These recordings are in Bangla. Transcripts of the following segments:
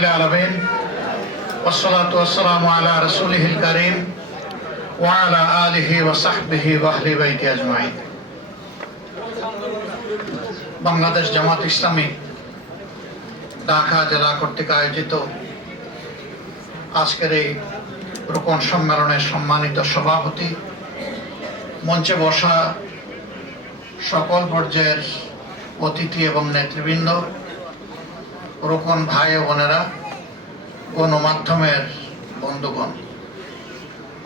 রব্বিল আলামিন ওয়াসসালাতু ওয়াসসালামু আলা রাসূলিহিল কারীম ওয়া আলা আলিহি ওয়া সাহবিহি ওয়া আহলি বাইতি আজমাইন। বাংলাদেশ জামাত ইসলামী ঢাকা জেলা কর্তৃক আয়োজিত আজকের এই রোকন সম্মেলনের সম্মানিত সভাপতি, মঞ্চে বসা সকল পর্যায়ের অতিথি এবং নেতৃবৃন্দ, রোকন ভাই ও বোনেরা, গণমাধ্যমের বন্ধুগণ,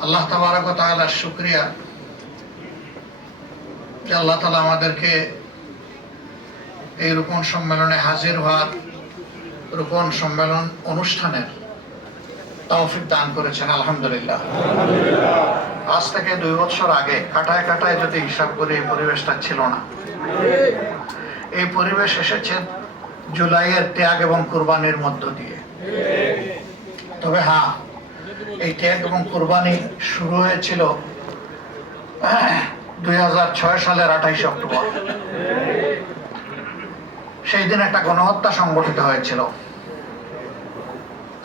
আল্লাহ তাবারক ওয়া তাআলার শুকরিয়া যে আল্লাহ তাআলা আমাদেরকে এই রোকন সম্মেলনে হাজির হওয়ার, রোকন সম্মেলন অনুষ্ঠানের তৌফিক দান করেছেন। আলহামদুলিল্লাহ। আজ থেকে 2 বছর আগে কাটায় কাটায় যদি হিসাব করি, এই পরিবেশটা ছিল না। এই পরিবেশ এসেছে জুলাইয়ের ত্যাগ এবং কুরবানির মধ্য দিয়ে। তবে হ্যাঁ, এই ত্যাগ এবং কুরবানি শুরু হয়েছিল 2006 সালের 28 অক্টোবর। সেই দিন একটা গণহত্যা সংগঠিত হয়েছিল।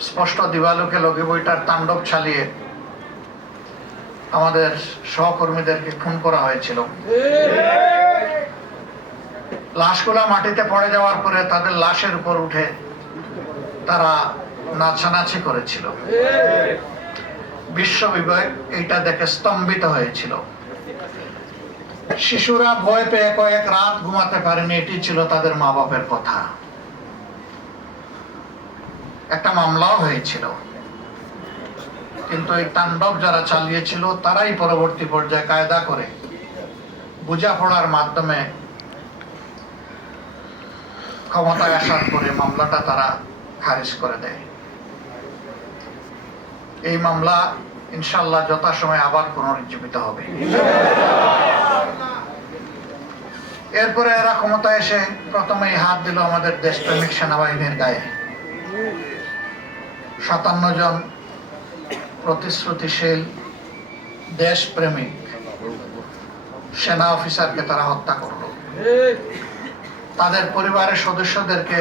স্পষ্ট দিবালোকে লগি বইটার তাণ্ডব চালিয়ে আমাদের সহকর্মীদেরকে খুন করা হয়েছিল। লাশগুলা মাটিতে পড়ে যাওয়ার পরে তাদের লাশের উপর উঠে তারা নাচানাচি করেছিল। বিশ্ব বিবেক এইটা দেখে স্তম্ভিত হয়েছিল। শিশুরা ভয় পেয়ে কয়েক রাত ঘুমাতে পারেনি, এটি ছিল তাদের মা বাপের কথা। একটা মামলাও হয়েছিল, কিন্তু এই তাণ্ডব যারা চালিয়েছিল তারাই পরবর্তী পর্যায়ে কায়দা করে বোঝাপড়ার মাধ্যমে ক্ষমতায় আসার পরে মামলাটা তারা খারিজ করে দেয়। এই মামলা ইনশাআল্লাহ যথাসময়ে আবার পুনরুজ্জীবিত হবে। এরপরে এরা ক্ষমতায় এসে প্রথমেই হাত দিল আমাদের দেশপ্রেমিক সেনাবাহিনীর গায়ে। 57 জন প্রতিশ্রুতিশীল দেশপ্রেমিক সেনা অফিসারকে তারা হত্যা করলো। তাদের পরিবারের সদস্যদেরকে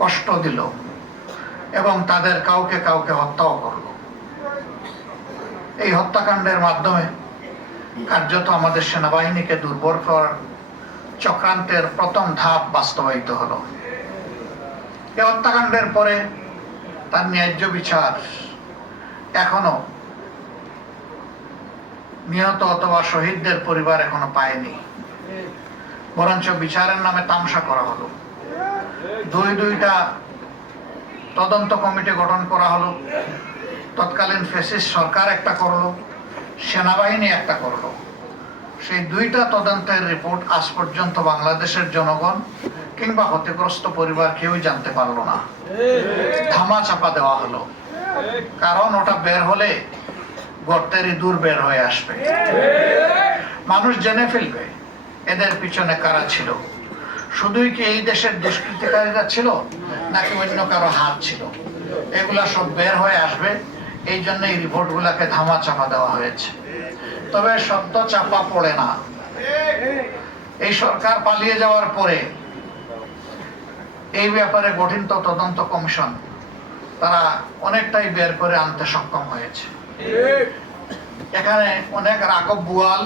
কষ্ট দিল এবং তাদের কাউকে কাউকে হত্যাও করলো। এই হত্যাকাণ্ডের মাধ্যমে কার্যত আমাদের সেনাবাহিনীকে দুর্বল করার চক্রান্তের প্রথম ধাপ বাস্তবায়িত হলো। এই হত্যাকাণ্ডের পরে তার ন্যায্য বিচার এখনো নিহত অথবা শহীদদের পরিবার এখনো পায়নি, বরঞ্চ বিচারের নামে তামাশা করা হলো। দুইটা তদন্ত কমিটি গঠন করা হলো। তৎকালীন ফ্যাসিস্ট সরকার একটা করলো, সেনাবাহিনী একটা করলো। সেই 2টা তদন্তের রিপোর্ট আজ পর্যন্ত বাংলাদেশের জনগণ কিংবা ক্ষতিগ্রস্ত পরিবার কেউই জানতে পারলো না। ধামা চাপা দেওয়া হলো, কারণ ওটা বের হলে গর্তের ইঁদুর বের হয়ে আসবে। মানুষ জেনে ফেলবে এদের পিছনে কারা ছিল। শুধুই কি এই দেশের দুষ্কৃতিকারীরা ছিল, নাকি অন্য কারো হাত ছিল, এগুলা সব বের হয়ে আসবে। এই জন্য এই রিপোর্টগুলাকে ধামা চাপা দেওয়া হয়েছে। তবে সদ্য চাপা পড়ে না। এই সরকার পালিয়ে যাওয়ার পরে এই ব্যাপারে গঠিত তদন্ত কমিশন তারা অনেকটাই বের করে আনতে সক্ষম হয়েছে। এখানে অনেক রাঘব বুয়াল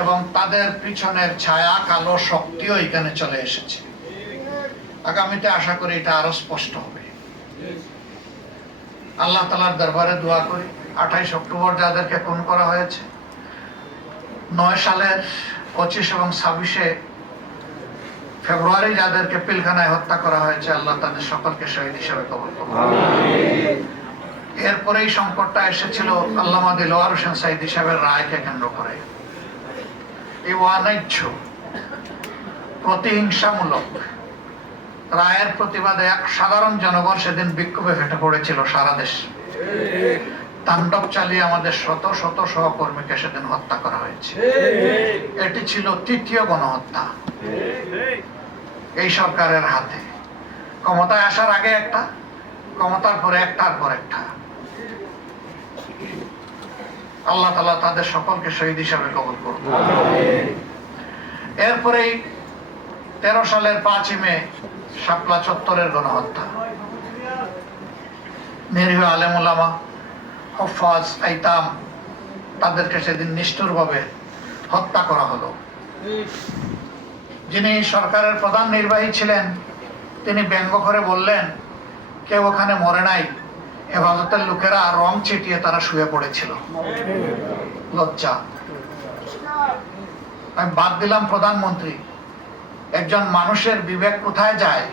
এবং তাদের পিছনের ছায়া কালো শক্তিও এখানে চলে এসেছে। আগামীতে আশা করি এটা আরো স্পষ্ট হবে। আল্লাহ তাআলার দরবারে দোয়া করি 28 অক্টোবর যাদেরকে খুন করা হয়েছে, 9 সালের 25 এবং 26 ফেব্রুয়ারি যাদেরকে পিলখানায় হত্যা করা হয়েছে, আল্লাহ তাদের সকলকে শহীদ হিসেবে কবুল করুন। এরপরে এই সংকটটা এসেছিল আল্লামা দিলওয়ার হোসেন সাঈদী সাহেবের রায়কে কেন্দ্র করে। এই অন্যায্য প্রতিহিংসামূলক রায়ের প্রতিবাদে সাধারণ জনগণ সেদিন বিক্ষোভে ফেটে পড়েছিল সারা দেশ। তাণ্ডব চালিয়ে আমাদের শত শত সহকর্মীকে সেদিন হত্যা করা হয়েছে। এটি ছিল 3য় গণহত্যা এই সরকারের হাতে। ক্ষমতায় আসার আগে একটা, ক্ষমতার পরে একটার পর একটা। আল্লাহ তাআলা তাদের সকলকে শহীদ হিসাবে কবুল করুন। এরপরেই 13 সালের 5ই মে শাপলা চত্বরের গণহত্যা। নিরীহ আলেম ওলামা, হুফাজ, আইতাম, তাদেরকে সেদিন নিষ্ঠুরভাবে হত্যা করা হলো। যিনি সরকারের প্রধান নির্বাহী ছিলেন তিনি ব্যঙ্গ করে বললেন, কেউ ওখানে মরে নাই, হেফাজতের লোকেরা রং ছিটিয়ে তারা শুয়ে পড়েছিল। লজ্জা। আমি বাদ দিলাম প্রধানমন্ত্রী, একজন মানুষের বিবেক কোথায় যায়?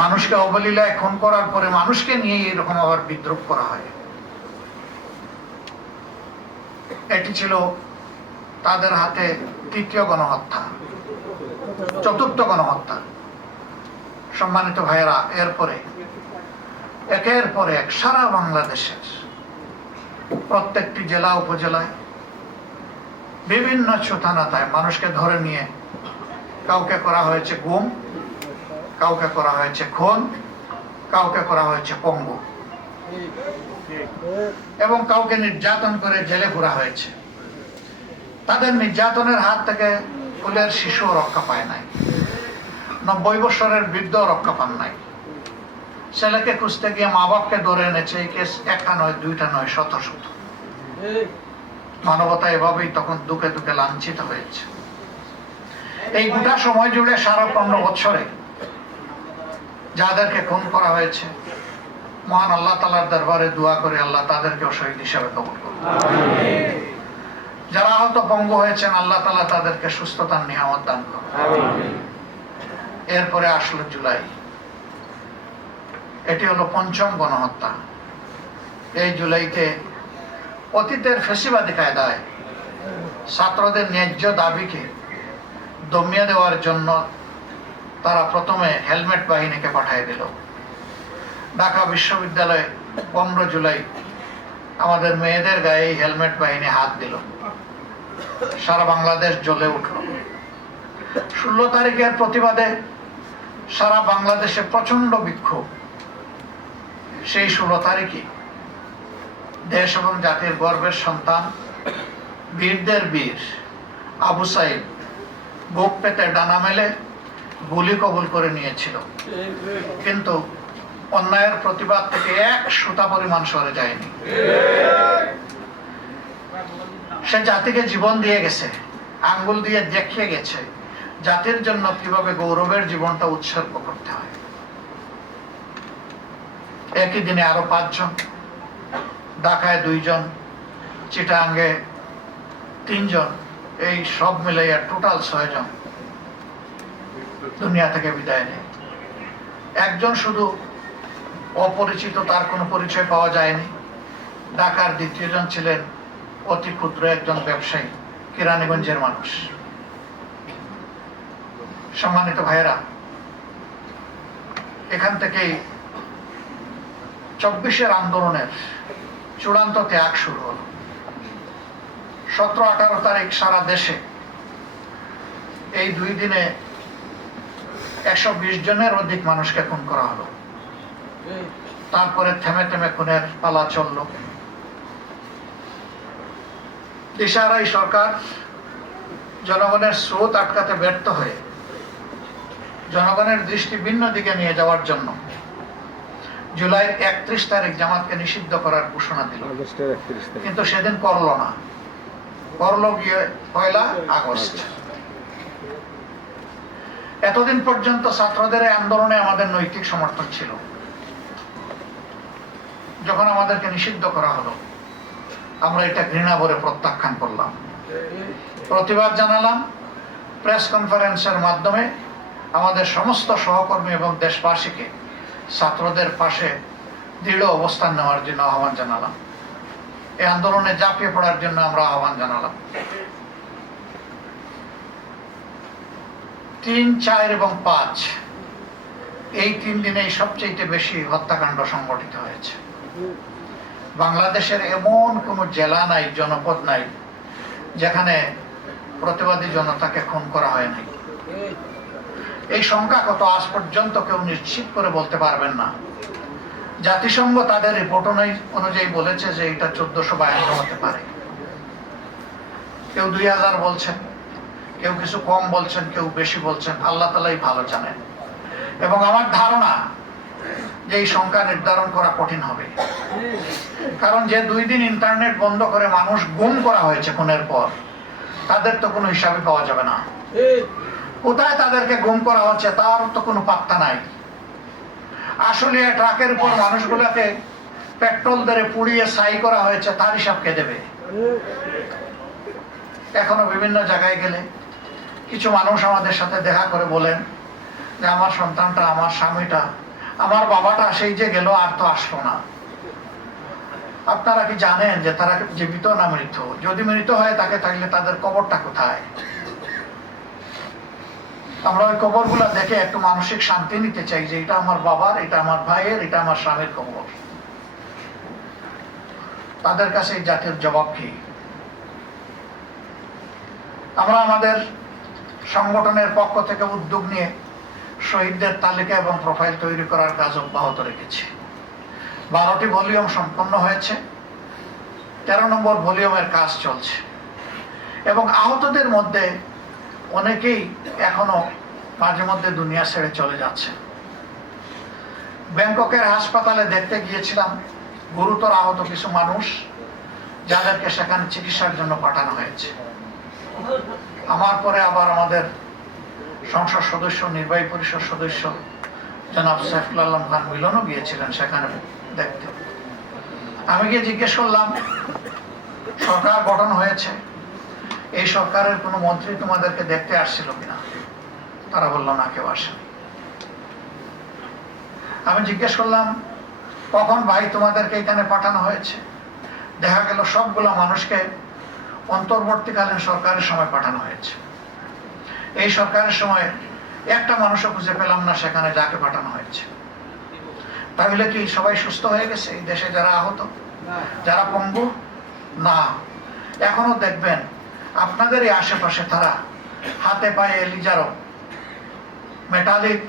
মানুষকে অবলীলায় খুন করার পরে মানুষকে নিয়ে এরকম আবার বিদ্রুপ করা হয়। এটি ছিল তাদের হাতে তৃতীয় গণহত্যা, চতুর্থ গণহত্যা। সম্মানিত ভাইয়েরা, এরপরে একের পর এক সারা বাংলাদেশের প্রত্যেকটি জেলা উপজেলায় বিভিন্ন ছোটানাতায় মানুষকে ধরে নিয়ে কাউকে করা হয়েছে গুম, কাউকে করা হয়েছে খুন, কাউকে করা হয়েছে পঙ্গু, এবং কাউকে নির্যাতন করে জেলে পুরা হয়েছে। তাদের নির্যাতনের হাত থেকে কুলের শিশুও রক্ষা পায় নাই, 90 বছরের বৃদ্ধ রক্ষা পান নাই। ছেলেকে খুঁজতে গিয়ে মা বাপকে ধরে এনেছে। এই কেস একটা নয়, দুইটা নয়, শত শত। মানবতা এভাবেই তখন দুঃখে দুঃখে লাঞ্ছিত হয়েছে। এই গোটা সময় জুড়ে সারা 15 বছরে যাদেরকে খুন করা হয়েছে, মহান আল্লাহ তাআলার দরবারে দোয়া করে আল্লাহ তাদেরকেও শহীদ হিসাবে কবুল করুন। যারা আহত পঙ্গু হয়েছেন, আল্লাহ তাআলা তাদেরকে সুস্থতার নিয়ামত দান করুন। এরপরে আসলো জুলাই। এটি হলো পঞ্চম গণহত্যা। এই জুলাইতে অতীতের ফ্যাসিবাদী কায়দায় ছাত্রদের ন্যায্য দাবিকে দমিয়ে দেওয়ার জন্য তারা প্রথমে হেলমেট বাহিনীকে পাঠিয়ে দিল। ঢাকা বিশ্ববিদ্যালয়ে 15 জুলাই আমাদের মেয়েদের গায়ে হেলমেট বাহিনী হাত দিল। সারা বাংলাদেশ জ্বলে উঠল। 16 তারিখের প্রতিবাদে সারা বাংলাদেশে প্রচন্ড বিক্ষোভ। সেই 16 তারিখে দেশ এবং জাতির গর্বের সন্তান, বীরদের বীর আবু সাইদ বুক পেতে ডানা মেলে গুলি কবুল করে নিয়েছিল, কিন্তু অন্যায়ের প্রতিবাদ থেকে এক সুতা পরিমাণ সরে যায়নি। সে জাতিকে জীবন দিয়ে গেছে, আঙ্গুল দিয়ে দেখিয়ে গেছে জাতির জন্য কিভাবে গৌরবের জীবনটা উৎসর্গ করতে হয়। একই দিনে আরো 5 জন, ঢাকায় 2 জন, চিটাগাঙ্গে 3 জন, এই সব মিলাইয়া টোটাল 6 জন দুনিয়া থেকে বিদায় নেয়। একজন শুধু অপরিচিত, তার কোনো পরিচয় পাওয়া যায়নি। ঢাকার দ্বিতীয় জন ছিলেন অতি ক্ষুদ্র একজন ব্যবসায়ী, কেরানীগঞ্জের মানুষ। সম্মানিত ভাইয়েরা, এখান থেকেই 24-এর আন্দোলনের চূড়ান্ত ত্যাগ শুরু হল। 17-18 তারিখ সারা দেশে এই 2 দিনে 120 জনের অধিক মানুষকে খুন করা হলো। তারপরে থেমে থেমে খুনের পালা চলল। দিশাহারা সরকার জনগণের স্রোত আটকাতে ব্যর্থ হয়ে জনগণের দৃষ্টি ভিন্ন দিকে নিয়ে যাওয়ার জন্য জুলাইয়ের 31 তারিখ জামাতকে নিষিদ্ধ করার ঘোষণা দিল, কিন্তু সেদিন করলো না, করলো গিয়ে 1 আগস্ট। এতদিন পর্যন্ত ছাত্রদের এই আন্দোলনে আমাদের নৈতিক সমর্থন ছিল। যখন আমাদেরকে নিষিদ্ধ করা হলো, আমরা এটা ঘৃণা ভরে প্রত্যাখ্যান করলাম, প্রতিবাদ জানালাম। প্রেস কনফারেন্সের মাধ্যমে আমাদের সমস্ত সহকর্মী এবং দেশবাসীকে ছাত্রদের পাশে দৃঢ় অবস্থান নেওয়ার জন্য আহ্বান জানালাম। এই আন্দোলনে ঝাঁপিয়ে পড়ার জন্য আমরা আহ্বান জানালাম। 3, 4 এবং 5 এই 3 দিনেই সবচেয়ে বেশি হত্যাকাণ্ড সংঘটিত হয়েছে। বাংলাদেশের এমন কোনো জেলা নাই, জনপদ নাই যেখানে প্রতিবাদী জনতাকে খুন করা হয় নাই। এই সংখ্যা কত আজ পর্যন্ত কেউ নিশ্চিত করে বলতে পারবেন না। জাতিসংঘ তাদের রিপোর্ট অনুযায়ী বলেছে যে এটা 1452 হতে পারে। কেউ 2000 বলছেন, কেউ কিছু কম বলছেন, কেউ বেশি বলছেন। আল্লাহ তাআলাই ভালো জানেন। এবং আমার ধারণা যে এই সংখ্যা নির্ধারণ করা কঠিন হবে, কারণ যে 2 দিন ইন্টারনেট বন্ধ করে মানুষ গুম করা হয়েছে খুনের পর, তাদের তো কোনো হিসাবে পাওয়া যাবে না। কোথায় তাদেরকে গুম করা হচ্ছে তার তো কোনো পাত্তা নাই। আসলে ট্রাকের উপর মানুষগুলোকে পেট্রোল ধরে পুড়িয়ে ছাই করা হয়েছে, তার হিসাব কে দেবে? এখনো বিভিন্ন জায়গায় গেলে কিছু মানুষ আমাদের সাথে দেখা করে বলেন যে আমার সন্তানটা, আমার স্বামীটা, আমার বাবাটা সেই যে গেল আর তো আসলো না। আপনারা কি জানেন যে তারা জীবিত না মৃত? যদি মৃত হয় তাকে, থাকলে তাদের কবরটা কোথায়? আমরা ওই কবরগুলো দেখে একটু মানসিক শান্তি নিতে চাই যে এটা আমার বাবার, এটা আমার ভাইয়ের, এটা আমার স্বামীর কবর। তাদের কাছে এই জাতির জবাব কি? আমরা আমাদের সংগঠনের পক্ষ থেকে উদ্যোগ নিয়ে শহীদদের তালিকা এবং প্রোফাইল তৈরি করার কাজ অব্যাহত রেখেছি। 12টি ভলিউম সম্পন্ন হয়েছে, 13 নম্বর ভলিউমের কাজ চলছে এবং আহতদের মধ্যে অনেকেই এখনো মাঝে মধ্যে দুনিয়া ছেড়ে চলে যাচ্ছে। ব্যাংককের হাসপাতালে দেখতে গিয়েছিলাম গুরুতর আহত কিছু মানুষ, যাদেরকে সেখানে চিকিৎসার জন্য পাঠানো হয়েছে। আমার পরে আবার আমাদের সংসদ সদস্য, নির্বাহী পরিষদ সদস্য জনাব সাইফুল আলম খান মিলনও গিয়েছিলেন সেখানে দেখতে। আমি গিয়ে জিজ্ঞেস করলাম, সরকার গঠন হয়েছে, এই সরকারের কোনো মন্ত্রী তোমাদেরকে দেখতে আসছিল কিনা? তারা বললো না, কেউ আসেনি। আমি জিজ্ঞেস করলাম, কখন ভাই তোমাদেরকে এখানে পাঠানো হয়েছে? দেখা গেল সবগুলো মানুষকে অন্তর্বর্তীকালীন সরকারের সময় পাঠানো হয়েছে। এই সরকারের সময় একটা মানুষও খুঁজে পেলাম না সেখানে যাকে পাঠানো হয়েছে। তাহলে কি সবাই সুস্থ হয়ে গেছে? এই দেশে যারা আহত, যারা পঙ্গু? না, এখনো দেখবেন আপনাদের এই আশেপাশে তারা হাতে পায়ে এলিজারো মেটালিক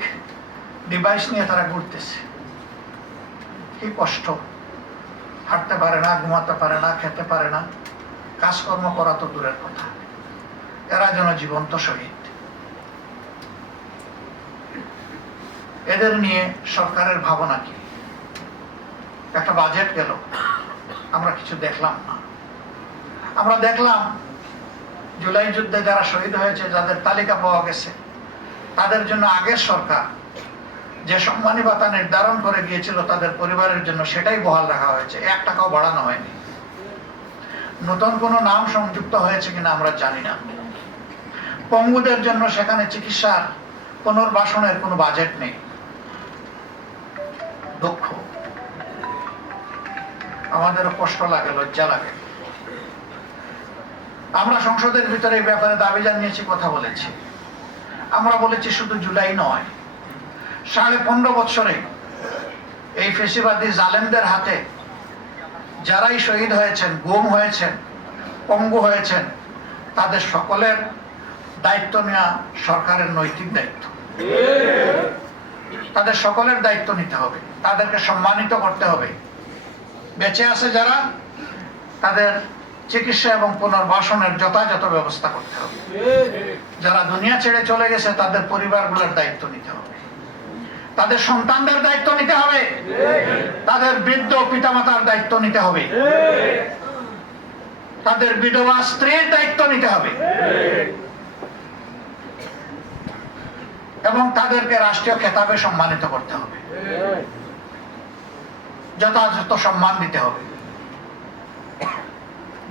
ডিভাইস নিয়ে তারা ঘুরতেছে। কি কষ্ট! হাঁটতে পারে না, ঘুমাতে পারে না, খেতে পারে না, কাজকর্ম করা তো দূরের কথা। এরা যেন জীবন্ত শহীদ। এদের নিয়ে সরকারের ভাবনা কি? একটা বাজেট গেল, আমরা কিছু দেখলাম না। আমরা দেখলাম জুলাই যুদ্ধে যারা শহীদ হয়েছে, যাদের তালিকা পাওয়া গেছে, তাদের জন্য আগের সরকার যে সম্মানী ভাতা নির্ধারণ করে গিয়েছিল তাদের পরিবারের জন্য, সেটাই বহাল রাখা হয়েছে, 1 টাকাও বাড়ানো হয়নি। নতুন কোনো নাম সংযুক্ত হয়েছে কিনা আমরা জানি না। পঙ্গুদের জন্য সেখানে চিকিৎসার পুনর্বাসনের কোনো বাজেট নেই। দুঃখ, আমাদেরও কষ্ট লাগে, লজ্জা লাগে। আমরা সংসদের ভিতরে এই ব্যাপারে দাবি জানিয়েছি, কথা বলেছি। আমরা বলেছি শুধু জুলাই নয়, 15.5 বছরে এই ফেসিবাদী জালেমদের হাতে যারাই শহীদ হয়েছেন, গুম হয়েছেন, পঙ্গু হয়েছেন, তাদের সকলের দায়িত্ব নেওয়া সরকারের নৈতিক দায়িত্ব। তাদের সকলের দায়িত্ব নিতে হবে, তাদেরকে সম্মানিত করতে হবে। বেঁচে আছে যারা, তাদের চিকিৎসা এবং পুনর্বাসনের যথাযথ ব্যবস্থা করতে হবে। যারা দুনিয়া ছেড়ে চলে গেছে তাদের পরিবারগুলোর দায়িত্ব নিতে হবে, তাদের সন্তানদের দায়িত্ব নিতে হবে, তাদের বৃদ্ধ পিতামাতার দায়িত্ব নিতে হবে, তাদের বিধবা স্ত্রীর দায়িত্ব নিতে হবে এবং তাদেরকে রাষ্ট্রীয় খেতাবে সম্মানিত করতে হবে, যথাযথ সম্মান দিতে হবে।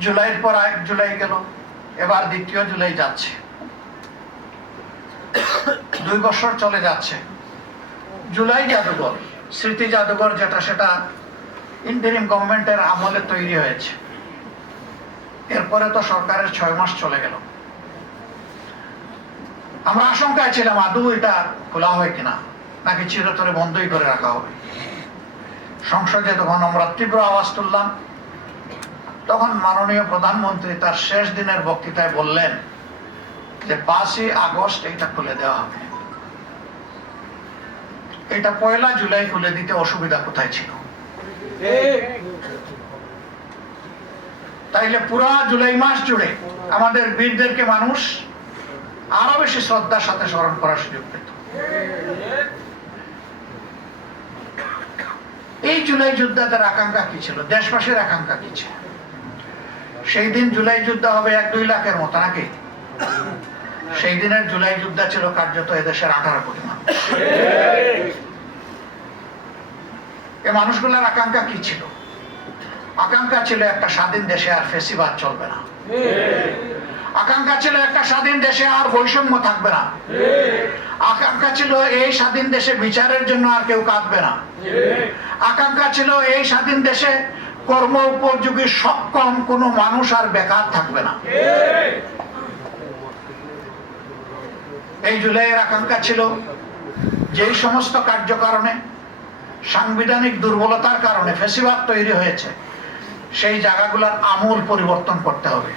জুলাইয়ের পর 1 জুলাই গেল, এবার 2 জুলাই যাচ্ছে, 2 বছর চলে যাচ্ছে। জুলাই জাদুঘর, স্মৃতি জাদুঘর যেটা, সেটা ইন্টারিম গভর্নমেন্টের আমলে তৈরি হয়েছে। এরপরে তো সরকারের 6 মাস চলে গেল। আমরা আশঙ্কায় ছিলাম আদৌ এটা খোলা হয় কিনা, নাকি চিরতরে বন্ধই করে রাখা হবে। সংসদে তখন আমরা তীব্র আওয়াজ তুললাম। তখন মাননীয় প্রধানমন্ত্রী তার শেষ দিনের বক্তৃতায় বললেন যে 5ই আগস্ট এটা খুলে দেওয়া হবে। এটা 1 জুলাই খুলে দিতে অসুবিধা কোথায় ছিল? তাইলে পুরো জুলাই মাস জুড়ে আমাদের বীরদেরকে মানুষ আরো বেশি শ্রদ্ধার সাথে স্মরণ করার সুযোগ পেত। এই জুলাই যোদ্ধাদের আকাঙ্ক্ষা কি ছিল, দেশবাসীর আকাঙ্ক্ষা কি ছিল? সেই দিন জুলাই যোদ্ধা হবে 1-2 লাখের মতো নাকি? সেই দিনের জুলাই যোদ্ধা ছিল কার্যত এদেশের 18 কোটি মানুষ। এই মানুষগুলোর আকাঙ্ক্ষা কি ছিল? আকাঙ্ক্ষা ছিল একটা স্বাধীন দেশে আর ফেসিবাদ চলবে না। আকাঙ্ক্ষা ছিল একটা স্বাধীন দেশে আর বৈষম্য থাকবে না। আকাঙ্ক্ষা ছিল এই স্বাধীন দেশে বিচারের জন্য আর কেউ কাঁদবে না। আকাঙ্ক্ষা ছিল এই স্বাধীন দেশে কর্ম উপযোগী সক্ষম কোনো মানুষ আর বেকার থাকবে না। এই জুলাইয়ের আকাঙ্ক্ষা ছিল যেই সমস্ত কার্যকারণে সাংবিধানিক দুর্বলতার কারণে ফেসিবাদ তৈরি হয়েছে, সেই জায়গাগুলোর আমূল পরিবর্তন করতে হবে।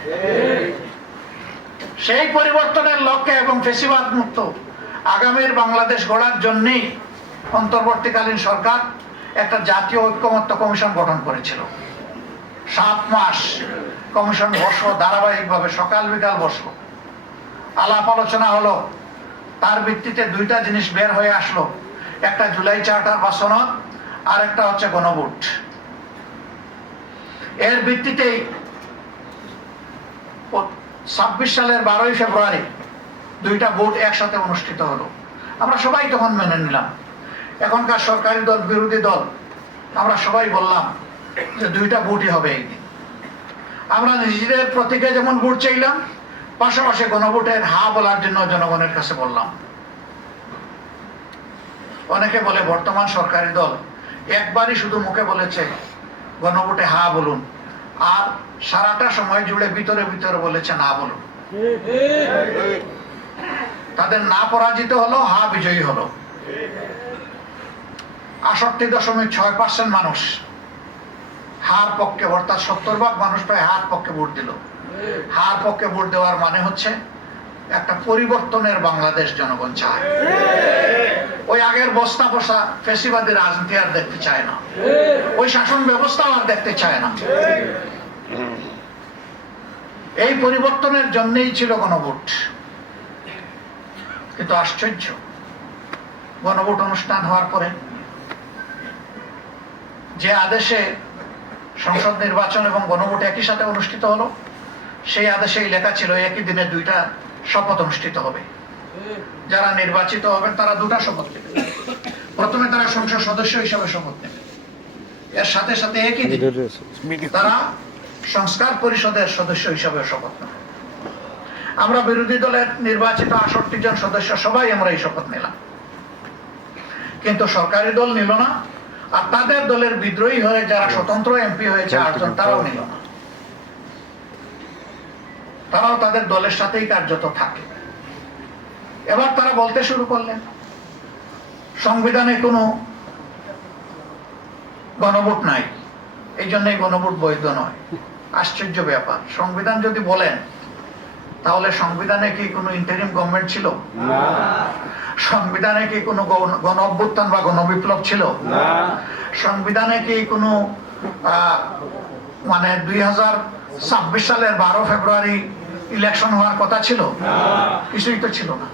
সেই পরিবর্তনের লক্ষ্যে এবং ফেসিবাদ মুক্ত আগামীর বাংলাদেশ গড়ার জন্যই অন্তর্বর্তীকালীন সরকার একটা জাতীয় ঐক্যমত্য কমিশন গঠন করেছিল। 7 মাস কমিশন বসলো, ধারাবাহিকভাবে সকাল বিকাল বসলো, আলাপ আলোচনা হলো। তার ভিত্তিতে 2টা জিনিস বের হয়ে আসলো, একটা জুলাই চার্টার বা সনদ, আর একটা হচ্ছে গণভোট। এর ভিত্তিতেই 26 সালের 12ই ফেব্রুয়ারি 2টা ভোট একসাথে অনুষ্ঠিত হলো। আমরা সবাই তখন মেনে নিলাম। এখনকার সরকারি দল, বিরোধী দল, আমরা সবাই বললাম যে 2টা ভোটই হবে এই দিন। আমরা নিজেদের প্রতীকে যেমন ভোট চাইলাম, পাশাপাশি গণভোটের হা বলার জন্য জনগণের কাছে বললাম। অনেকে বলে বর্তমান সরকারি দল একবারই শুধু মুখে বলেছে গণভোটে হা বলুন, আর সারাটা সময় জুড়ে ভিতরে ভিতরে বলেছে না বলুন। তাদের না পরাজিত হলো, হা বিজয়ী হলো। 68.6% মানুষ হার পক্ষে, অর্থাৎ 70% মানুষ প্রায় হার পক্ষে ভোট দিল। হার পক্ষে ভোট দেওয়ার মানে হচ্ছে একটা পরিবর্তনের বাংলাদেশ জনগণ চায়। ওই আগের বস্তা বসা ফেসিবাদী রাজনীতি আর দেখতে চায় না, ওই শাসন ব্যবস্থা আর দেখতে চায় না। এই পরিবর্তনের জন্যই ছিল গণভোট। কিন্তু আশ্চর্য, গণভোট অনুষ্ঠান হওয়ার পরে যে আদেশে সংসদ নির্বাচন এবং গণভোট একই সাথে অনুষ্ঠিত হলো, সেই আদেশেই লেখা ছিল একই দিনে 2টা শপথ অনুষ্ঠিত হবে। যারা নির্বাচিত হবেন তারা 2টা শপথ নেবে। প্রথমে তারা সংসদ সদস্য হিসাবে শপথ নেবে, এর সাথে সাথে একই দিন তারা সংস্কার পরিষদের সদস্য হিসাবে শপথ নেবে। আমরা বিরোধী দলের নির্বাচিত 68 জন সদস্য সবাই আমরা এই শপথ নিলাম, কিন্তু সরকারি দল নিল না। আর তাদের দলের বিদ্রোহী হয়ে যারা স্বতন্ত্র এমপি হয়েছে 8 জন, তারাও নিল না। তারাও তাদের দলের সাথেই কার্যত থাকে। এবার তারা বলতে শুরু করলেন সংবিধানে কোনো গণভোট নাই, এই জন্যই গণভোট বৈধ নয়। আশ্চর্য ব্যাপার, সংবিধান যদি বলেন তাহলে সংবিধানে কি কোনো ইন্টারিম গভর্নমেন্ট ছিল? সংবিধানে কি কোনো গণ অভ্যুত্থান বা গণবিপ্লব ছিল? সংবিধানে কি কোনো মানে 2026 সালের 12 ফেব্রুয়ারি ইলেকশন হওয়ার কথা ছিল? কিছুই তো ছিল না।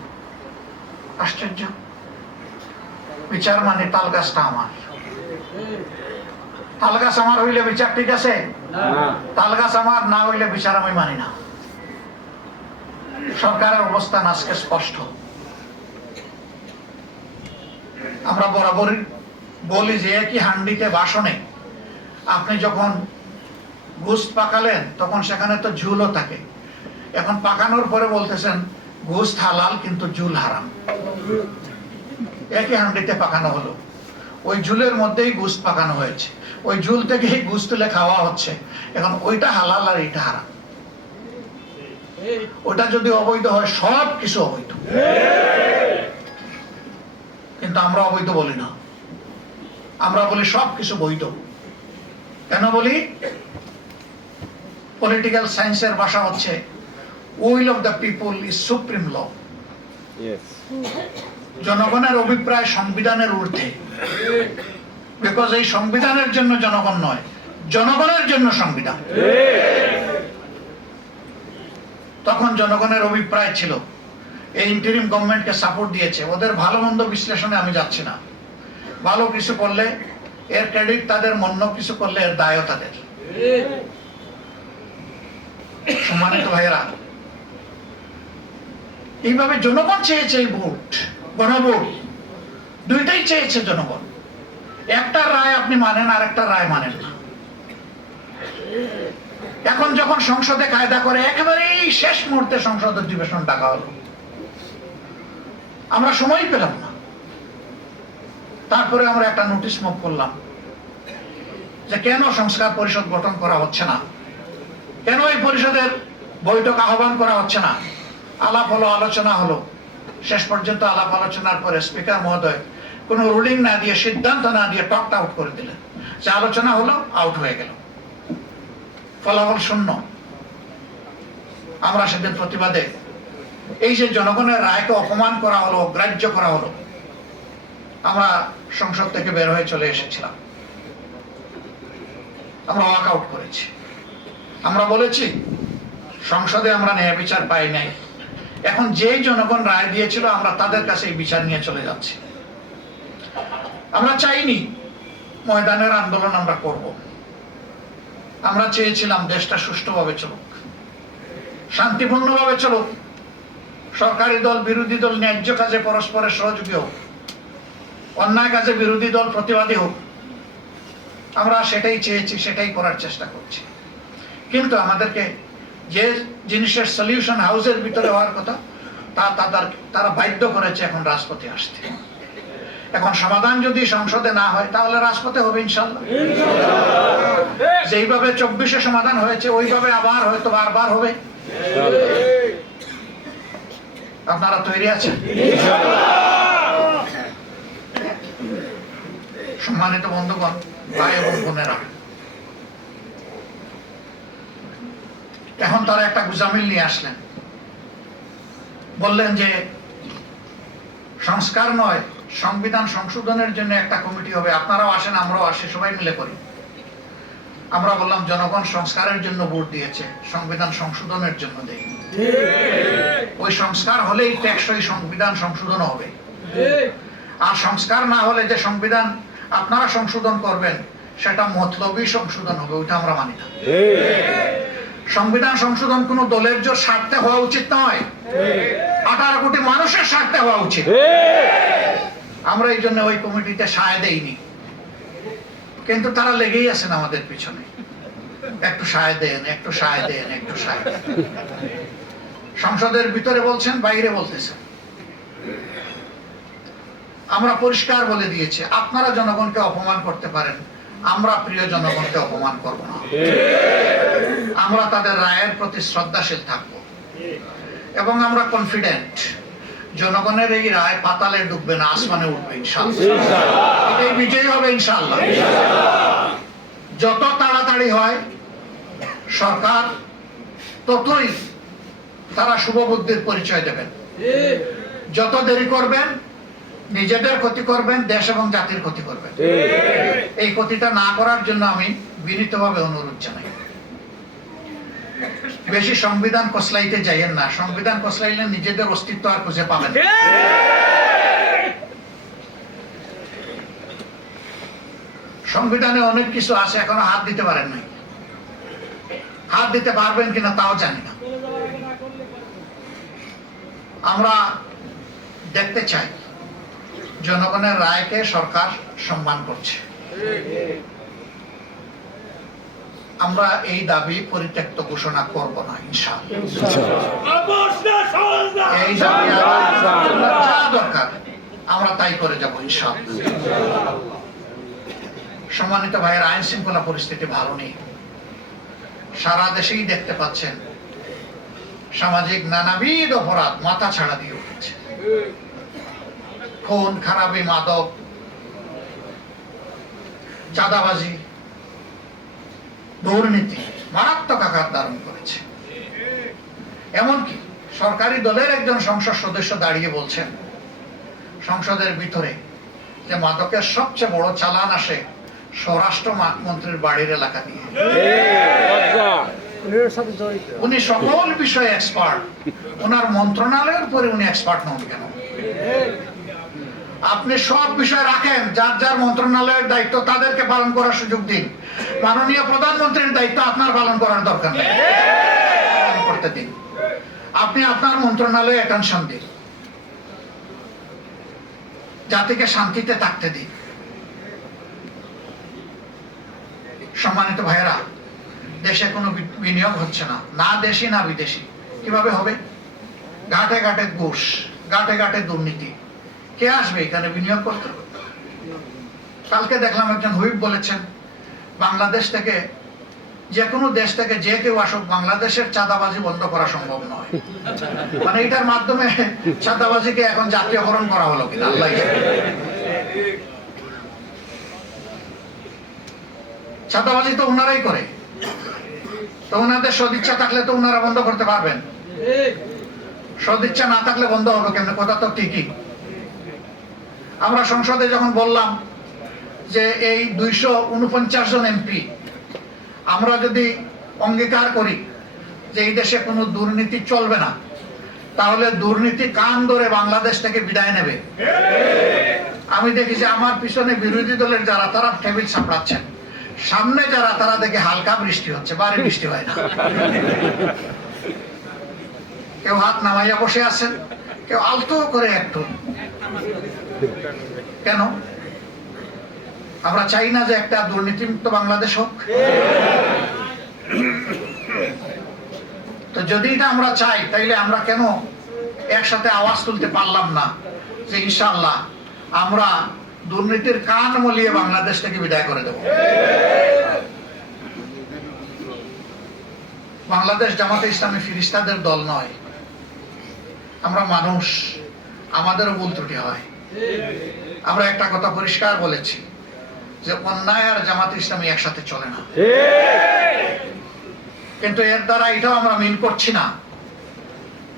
আশ্চর্য। বিচার মানে তাল গাছটা আমার, তাল গাছ আমার হইলে বিচার ঠিক আছে, তাল গাছ আমার না হইলে বিচার আমি মানি না। সরকারের অবস্থান আজকে স্পষ্ট। আমরা বরাবরই বলি যে একই হান্ডিতে বাসনে আপনি যখন গোশত পাকালেন তখন সেখানে তো ঝুলও থাকে। এখন পাকানোর পরে বলতেছেন গোশত হালাল কিন্তু ঝুল হারাম। একই হান্ডিতে পাকানো হলো, ওই ঝুলের মধ্যেই গোশত পাকানো হয়েছে, ওই ঝুল থেকেই গোশত তুলে খাওয়া হচ্ছে। এখন ওইটা হালাল আর এইটা হারাম। ওটা যদি অবৈধ হয়, সব কিছু অবৈধ, কিন্তু আমরা অবৈধ বলি না, আমরা বলি সব কিছু বৈধ। কেন বলি? পলিটিক্যাল সায়েন্সের ভাষা হচ্ছে will of the people is supreme law. জনগণের অভিপ্রায় সংবিধানের ঊর্ধ্বে। বিকজ এই সংবিধানের জন্য জনগণ নয়, জনগণের জন্য সংবিধান। তখন জনগণের অভিপ্রায় ছিল এই ইন্টারিম গভর্নমেন্টকে সাপোর্ট দিয়েছে। ওদের ভালো মন্দ বিশ্লেষণে আমি যাচ্ছি না, ভালো কিছু করলে এর ক্রেডিট তাদের, অন্য কিছু করলে এর দায়ও তাদের। সম্মানিত ভাইয়েরা, এইভাবে জনগণ চেয়েছে, এই ভোট, গণভোট দুইটাই চেয়েছে জনগণ। একটা রায় আপনি মানেন, আর একটা রায় মানেন না। এখন যখন সংসদে কায়দা করে একেবারেই শেষ মুহূর্তে সংসদ অধিবেশন ডাকা হলো, আমরা সময় পেলাম না। তারপরে আমরা একটা নোটিশ মুভ করলাম যে কেন সংস্কার পরিষদ গঠন করা হচ্ছে না, কেন এই পরিষদের বৈঠক আহ্বান করা হচ্ছে না। আলাপ হলো, আলোচনা হলো, শেষ পর্যন্ত আলাপ আলোচনার পরে স্পিকার মহোদয় কোনো রুলিং না দিয়ে, সিদ্ধান্ত না দিয়ে টকটা আউট করে দিলেন। যে আলোচনা হলো, আউট হয়ে গেল, ফলাফল শূন্য। আমরা সেদিন প্রতিবাদে এই যে জনগণের রায়কে অপমান করা হলো, অগ্রাহ্য করা হলো, আমরা সংসদ থেকে বের হয়ে চলে এসেছিলাম। আমরা ওয়াক আউট করেছি। আমরা বলেছি সংসদে আমরা ন্যায় বিচার পাই নাই, এখন যেই জনগণ রায় দিয়েছিল আমরা তাদের কাছে এই বিচার নিয়ে চলে যাচ্ছি। আমরা চাইনি ময়দানের আন্দোলন আমরা করব। আমরা চেয়েছিলাম দেশটা সুষ্ঠুভাবে চলুক, শান্তিপূর্ণভাবে চলুক, সরকারি দল বিরোধী দল ন্যায্য কাজে পরস্পরের সহযোগী হোক, অন্যায় কাজে বিরোধী দল প্রতিবাদী হোক। আমরা সেটাই চেয়েছি, সেটাই করার চেষ্টা করছি। কিন্তু আমাদেরকে যে জিনিসের সলিউশন হাউসের ভিতরে হওয়ার কথা, তারা বাধ্য করেছে এখন রাজপথে আসতে। এখন সমাধান যদি সংসদে না হয় তাহলে রাজপথে হবে ইনশাআল্লাহ। যেইভাবে 24-এ সমাধান হয়েছে ওইভাবে আবার হয়তো বারবার হবে। আপনারা তৈরি আছেন? সম্মানিত বন্ধুগণ, ভাই এবং বোনেরা, এখন তারা একটা গুজামিল নিয়ে আসলেন। বললেন যে সংস্কার নয়, সংবিধান সংশোধনের জন্য একটা কমিটি হবে, আপনারাও আসেন, আমরাও আসি, সবাই মিলে করি। আমরা বললাম জনগণ সংস্কারের জন্য ভোট দিয়েছে, সংবিধান সংশোধনের জন্য দেয়নি। ওই সংস্কার হলেই টেকসই সংবিধান সংশোধন হবে। আর সংস্কার না হলে যে সংবিধান আপনারা সংশোধন করবেন সেটা মতলবী সংশোধন হবে, ওইটা আমরা মানি না। সংবিধান সংশোধন কোন দলের জোর স্বার্থে হওয়া উচিত নয়, 18 কোটি মানুষের স্বার্থে হওয়া উচিত। আমরা এই জন্য ওই কমিটিতে সায় দেইনি, কিন্তু তারা লেগেই আছেন আমাদের পিছনে, একটু সায় দেন, একটু সায় দেন, একটু সায় দেন। সংসদের ভিতরে বলছেন, বাইরে বলতেছেন। আমরা পরিষ্কার বলে দিয়েছি, আপনারা জনগণকে অপমান করতে পারেন, আমরা প্রিয় জনগণকে অপমান করব না। আমরা তাদের রায়ের প্রতি শ্রদ্ধাশীল থাকব এবং আমরা কনফিডেন্ট জনগণের এই রায় পাতালে ডুববে না, আসমানে উঠবে ইনশাআল্লাহ। এটাই বিজয়ী হবে ইনশাআল্লাহ। যত তাড়াতাড়ি হয় সরকার ততই তারা শুভবুদ্ধির পরিচয় দেবেন। যত দেরি করবেন নিজেদের ক্ষতি করবেন, দেশ এবং জাতির ক্ষতি করবেন। এই ক্ষতিটা না করার জন্য আমি বিনীতভাবে অনুরোধ জানাই। বেশি সংবিধান কসলাইতে যাইয়েন না, সংবিধান কসলাইলে নিজেদের অস্তিত্ব আর খুঁজে পাবেন। সংবিধানে অনেক কিছু আছে, এখনো হাত দিতে পারেন নাই, হাত দিতে পারবেন কিনা তাও জানি না। আমরা দেখতে চাই জনগণের রায়কে সরকার সম্মান করছে। আমরা এই দাবি পরিত্যক্ত ঘোষণা করব না ইনশাআল্লাহ। এই দাবি যা দরকার আমরা তাই করে যাব ইনশাআল্লাহ। সম্মানিত ভাইয়ের, আইন শৃঙ্খলা পরিস্থিতি ভালো নেই, সারা দেশেই দেখতে পাচ্ছেন সামাজিক নানাবিধ অপরাধ মাথা ছাড়া দিয়ে উঠছে। খুন খারাপি, মাদক, চাঁদাবাজি, দুর্নীতি মারাত্মক আকার ধারণ করেছে। এমনকি সরকারি দলের একজন সংসদ সদস্য দাঁড়িয়ে বলছেন সংসদের ভিতরে যে মাদকের সবচেয়ে বড় চালান আসে স্বরাষ্ট্র মন্ত্রীর বাড়ির এলাকা দিয়ে। উনি সকল বিষয়ে এক্সপার্ট, ওনার মন্ত্রণালয়ের পরে উনি এক্সপার্ট নন কেন? আপনি সব বিষয় রাখেন, যার যার মন্ত্রণালয়ের দায়িত্ব তাদেরকে পালন করার সুযোগ দিন। মাননীয় প্রধানমন্ত্রীর দায়িত্ব আপনার পালন করার দরকার নেই, পালন করতে দিন। আপনি আপনার মন্ত্রণালয়ে অ্যাটেনশন দিন, জাতিকে শান্তিতে থাকতে দিন। সম্মানিত ভাইয়েরা, দেশে কোনো বিনিয়োগ হচ্ছে না, না দেশি না বিদেশি। কিভাবে হবে? ঘাটে ঘাটে ঘুষ, ঘাটে ঘাটে দুর্নীতি। কে আসবে এখানে বিনিয়োগ করতে? কালকে দেখলাম একজন হুইপ বলেছেন, বাংলাদেশ থেকে, যে কোনো দেশ থেকে যে কেউ আসুক, বাংলাদেশের চাঁদাবাজি বন্ধ করা সম্ভব নয়। মানে এটার মাধ্যমে চাঁদাবাজিকে এখন জাতীয়করণ করা হলো কিনা আল্লাহ জানে। চাঁদাবাজি তো ওনারাই করে, তো ওনাদের সদিচ্ছা থাকলে তো ওনারা বন্ধ করতে পারবেন, সদিচ্ছা না থাকলে বন্ধ হবে কেমন? কথা তো ঠিকই। আমরা সংসদে যখন বললাম যে এই 249 জন এমপি আমরা যদি অঙ্গীকার করি যে এই দেশে কোনো দুর্নীতি চলবে না, তাহলে দুর্নীতি কান ধরে বাংলাদেশ থেকে বিদায় নেবে। আমি দেখি যে আমার পিছনে বিরোধী দলের যারা, তারা টেবিল সাপড়াচ্ছেন, সামনে যারা, তারা দেখে হালকা বৃষ্টি হচ্ছে, ভারী বৃষ্টি হয় না। কেউ হাত নামাইয়া বসে আছেন, কেউ আলতো করে একটু। কেন? আমরা চাই না যে একটা দুর্নীতিমুক্ত বাংলাদেশ হোক? তো যদি এটা আমরা চাই, তাইলে আমরা কেন একসাথে আওয়াজ তুলতে পারলাম না যে ইনশাআল্লাহ আমরা দুর্নীতির কান মলিয়ে বাংলাদেশ থেকে বিদায় করে দেব? বাংলাদেশ জামাতে ইসলামী ফিরিস্তাদের দল নয়, আমরা মানুষ, আমাদেরও ভুল ত্রুটি হয়। আমরা একটা কথা পরিষ্কার বলেছি যে অন্যায় আর জামাতে ইসলামী একসাথে চলে না, কিন্তু এর দ্বারা এটাও আমরা মিন করছি না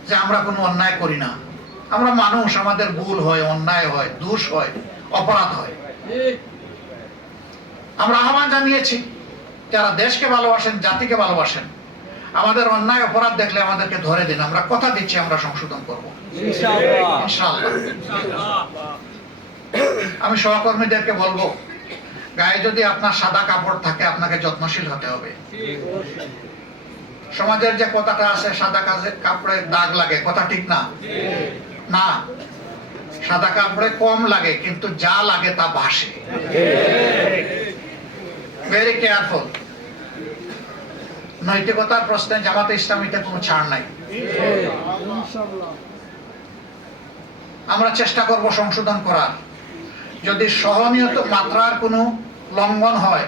যে আমরা কোনো অন্যায় করি না। আমরা মানুষ, আমাদের ভুল হয়, অন্যায় হয়, দোষ হয়, অপরাধ হয়। আমরা আহ্বান জানিয়েছি, যারা দেশকে ভালোবাসেন, জাতিকে ভালোবাসেন, আমাদের অন্যায় অপরাধ দেখলে আমাদেরকে ধরে দিন, আমরা কথা দিচ্ছি আমরা সংশোধন করব ইনশাআল্লাহ। আমি সহকর্মীদেরকে বলবো, গায়ে যদি আপনার সাদা কাপড় থাকে, আপনাকে যত্নশীল হতে হবে। সমাজের যে কথাটা আছে, সাদা কাপড়ে দাগ লাগে, কথা ঠিক না? না, সাদা কাপড়ে কম লাগে, কিন্তু যা লাগে তা ভাসে। Very careful. নৈতিকতার প্রশ্নে জামাতে ইসলামীতে কোনো ছাড় নাই। আমরা চেষ্টা করব সংশোধন করার। যদি সহনীয় মাত্রার কোনো লঙ্ঘন হয়,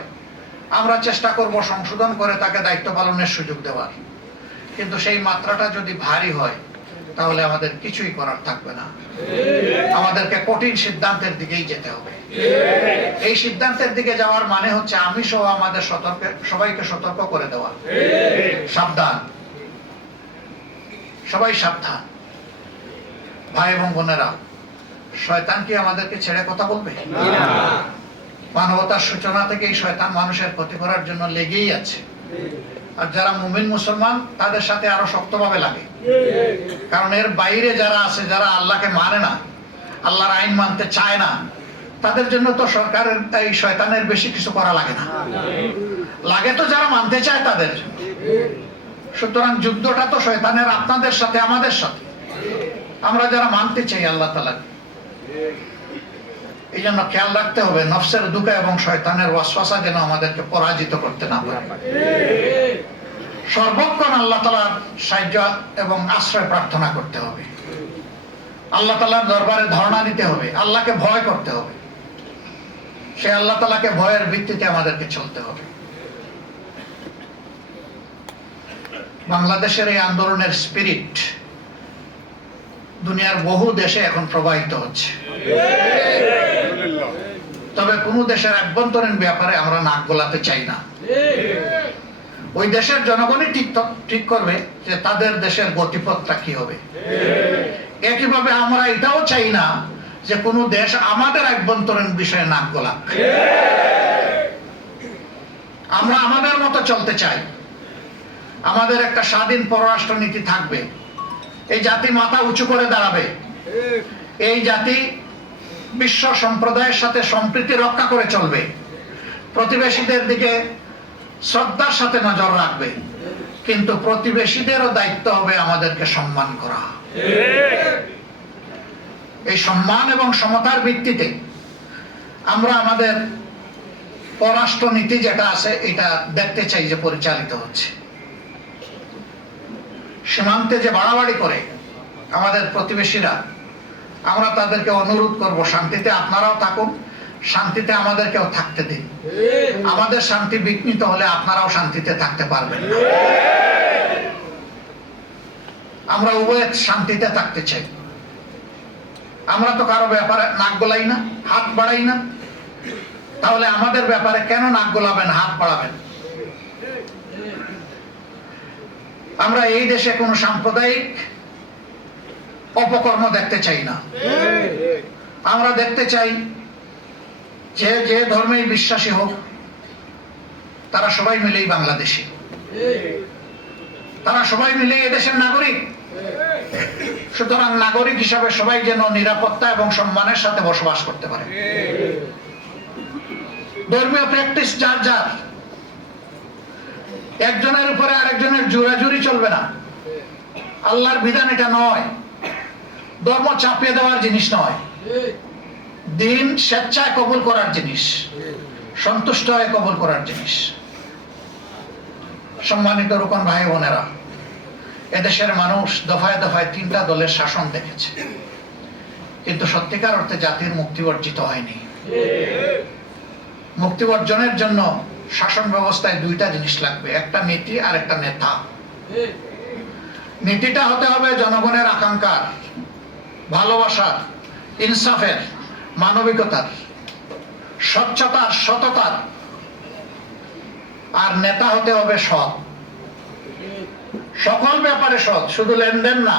আমরা চেষ্টা করব সংশোধন করে তাকে দায়িত্ব পালনের সুযোগ দেওয়ার। কিন্তু সেই মাত্রাটা যদি ভারী হয়, তাহলে আমাদের কিছুই করার থাকবে না। আমাদেরকে কঠিন সিদ্ধান্তের দিকেই যেতে হবে। এই সিদ্ধান্তের দিকে যাওয়ার মানে হচ্ছে আমি সহ আমাদের সবাইকে সতর্ক করে দেওয়া, সাবধান, সবাই সাবধান। ভাই এবং বোনেরা, শয়তান কি আমাদেরকে ছেড়ে কথা বলবে? মানবতার সূচনা থেকে এই শয়তান মানুষের ক্ষতি করার জন্য লেগেই আছে। আর যারা মুমিন মুসলমান, তাদের সাথে আরো শক্তভাবে লাগে। কারণ এর বাইরে যারা আছে, যারা আল্লাহকে মানে না, আল্লাহর আইন মানতে চায় না, তাদের জন্য তো সরকারের এই শয়তানের বেশি কিছু করা লাগে না। লাগে তো যারা মানতে চায় তাদের জন্য। সুতরাং যুদ্ধটা তো শয়তানের আপনাদের সাথে, আমাদের সাথে। আমরা যারা মানতে চাই আল্লাহ তাআলাকে, এই জন্য খেয়াল রাখতে হবে নফসের দুঃখ এবং শয়তানের ওয়াসওয়াসা যেন আমাদেরকে পরাজিত করতে না পারে। সর্বক্ষণ আল্লাহ তাআলার সাহায্য এবং আশ্রয় প্রার্থনা করতে হবে। আল্লাহ তাআলার দরবারে ধর্ণা দিতে হবে, আল্লাহকে ভয় করতে হবে। সে আল্লাহ তাআলাকে ভয়ের ভিত্তিতে আমাদেরকে চলতে হবে। বাংলাদেশের এই আন্দোলনের স্পিরিট দুনিয়ার বহু দেশে এখন প্রবাহিত হচ্ছে। তবে কোন দেশের আভ্যন্তরীণ ব্যাপারে আমরা নাক গলাতে চাই না। ওই দেশের জনগণই ঠিক করবে যে তাদের দেশের গতিপথটা কি হবে। একইভাবে আমরা এটাও চাই না যে কোন দেশ আমাদের আভ্যন্তরীণ বিষয়ে নাক গলাক। আমরা আমাদের মতো চলতে চাই। আমাদের একটা স্বাধীন পররাষ্ট্র নীতি থাকবে। এই জাতি মাথা উঁচু করে দাঁড়াবে। এই জাতি বিশ্ব সম্প্রদায়ের সাথে সম্প্রীতি রক্ষা করে চলবে, প্রতিবেশীদের দিকে শ্রদ্ধার সাথে নজর রাখবে, কিন্তু প্রতিবেশীদেরও দায়িত্ব হবে আমাদেরকে সম্মান করা। এই সম্মান এবং সমতার ভিত্তিতে আমরা আমাদের পররাষ্ট্র নীতি যেটা আছে এটা দেখতে চাই যে পরিচালিত হচ্ছে। সীমান্তে যে বাড়াবাড়ি করে আমাদের প্রতিবেশীরা, আমরা তাদেরকে অনুরোধ করব শান্তিতে আপনারাও থাকুন, শান্তিতে আমাদেরকেও থাকতে দিন। আমাদের শান্তি বিঘ্নিত হলে আপনারাও শান্তিতে থাকতে পারবেন না। আমরা উভয় শান্তিতে থাকতে চাই। আমরা তো কারো ব্যাপারে নাক গলাই না, হাত বাড়াই না, তাহলে আমাদের ব্যাপারে কেন নাক গলাবেন, হাত বাড়াবেন? আমরা এই দেশে কোনো সাম্প্রদায়িক অপকর্ম দেখতে চাই না। আমরা দেখতে চাই যে যে ধর্মেই বিশ্বাসী হোক তারা সবাই মিলেই বাংলাদেশী, তারা সবাই মিলে এদেশের নাগরিক। সুতরাং নাগরিক হিসাবে সবাই যেন নিরাপত্তা এবং সম্মানের সাথে বসবাস করতে পারে। ধর্মীয় প্র্যাকটিস যার যার, একজনের উপরে আরেকজনের জোরাজুরি চলবে না। আল্লাহর বিধান এটা নয়, ধর্ম চাপিয়ে দেওয়ার জিনিস নয়, দিন স্বেচ্ছায় কবুল করার জিনিস, সন্তুষ্ট হয়ে কবুল করার জিনিস। সম্মানিত রুকন ভাই বোনেরা, এদেশের মানুষ দফায় দফায় 3টা দলের শাসন দেখেছে, কিন্তু সত্যিকার অর্থে জাতির মুক্তি অর্জিত হয়নি। মুক্তি অর্জনের জন্য শাসন ব্যবস্থায় 2টা জিনিস লাগবে, একটা নীতি আর একটা নেতা। নীতিটা হতে হবে জনগণের আকাঙ্ক্ষার, ভালোবাসার, ইনসাফের, মানবিকতার, স্বচ্ছতার, সততার। আর নেতা হতে হবে সৎ, সকল ব্যাপারে সৎ, শুধু লেনদেন না,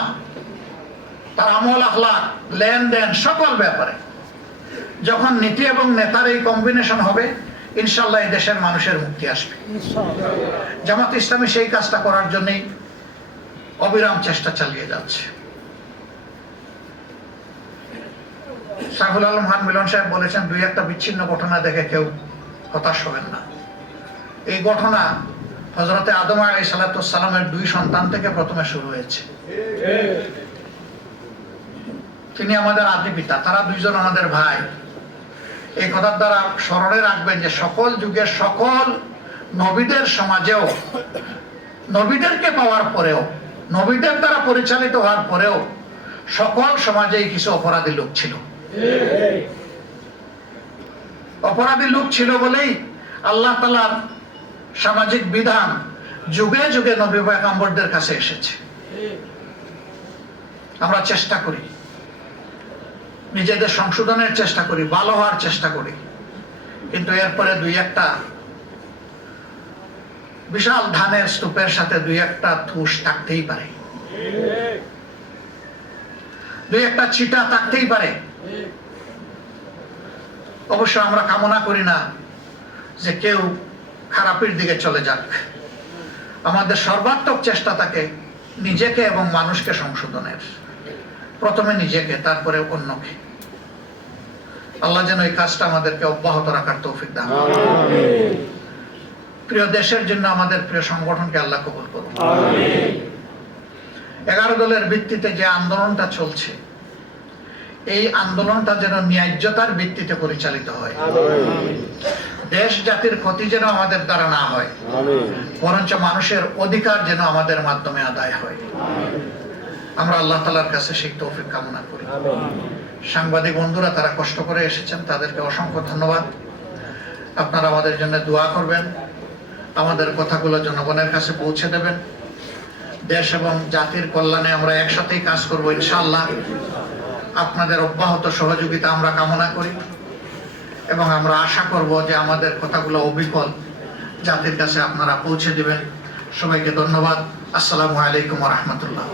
তার আমল আখলাক, লেনদেন, সকল ব্যাপারে। যখন নীতি এবং নেতার এই কম্বিনেশন হবে, ইনশাআল্লাহ এই দেশের মানুষের মুক্তি আসবে। জামাত ইসলামী সেই কাজটা করার জন্যই অবিরাম চেষ্টা চালিয়ে যাচ্ছে। সাইফুল আলম খান মিলন সাহেব বলেছেন, 2-1টা বিচ্ছিন্ন ঘটনা দেখে কেউ হতাশ হবেন না। এই ঘটনা হযরতে আদম আলাইহিস সালামের 2 সন্তান থেকে প্রথমে শুরু হয়েছে। তিনি আমাদের আদি পিতা, তারা 2জন আমাদের ভাই। এই কথার দ্বারা স্মরণে রাখবেন যে সকল যুগের সকল নবীদের সমাজেও, নবীদেরকে পাওয়ার পরেও, নবীদের দ্বারা পরিচালিত হওয়ার পরেও সকল সমাজেই কিছু অপরাধী লোক ছিল। অপরাধী লোক ছিল বলেই আল্লাহ তাআলার সামাজিক বিধান যুগে যুগে নবী পয়গম্বরদের কাছে এসেছে। আমরা চেষ্টা করি, নিজেদের সংশোধনের চেষ্টা করি, ভালো হওয়ার চেষ্টা করি, কিন্তু এরপরে 2-1টা বিশাল ধানের স্তূপের সাথে 2-1টা ধূস থাকতেই পারে, 2-1টা ছিটা থাকতেই পারে। অবশ্য আমরা কামনা করি না যে কেউ খারাপের দিকে চলে যাক। আমাদের সর্বাত্মক চেষ্টা থাকে নিজেকে এবং মানুষকে সংশোধনের, প্রথমে নিজেকে, তারপরে অন্যকে। আল্লাহ যেন এই কাজটা আমাদেরকে অব্যাহত রাখার তৌফিক দান করেন। প্রিয় দেশের জন্য আমাদের প্রিয় সংগঠনকে আল্লাহ কবুল করুন। 11 দলের ভিত্তিতে যে আন্দোলনটা চলছে, এই আন্দোলনটা যেন ন্যায্যতার ভিত্তিতে পরিচালিত হয়। দেশ জাতির ক্ষতি যেন আমাদের দ্বারা না হয়, বরঞ্চ মানুষের অধিকার যেন আমাদের মাধ্যমে আদায় হয়। আমরা আল্লাহ তাআলার কাছে সেই তৌফিক কামনা করি। সাংবাদিক বন্ধুরা তারা কষ্ট করে এসেছেন, তাদেরকে অসংখ্য ধন্যবাদ। আপনারা আমাদের জন্য দোয়া করবেন, আমাদের কথাগুলো জনগণের কাছে পৌঁছে দেবেন। দেশ এবং জাতির কল্যাণে আমরা একসাথেই কাজ করব ইনশাআল্লাহ। আপনাদের অব্যাহত সহযোগিতা আমরা কামনা করি এবং আমরা আশা করব যে আমাদের কথাগুলো অবিকল জাতির কাছে আপনারা পৌঁছে দিবেন। সবাইকে ধন্যবাদ। আসসালামু আলাইকুম ওয়া রাহমাতুল্লাহ।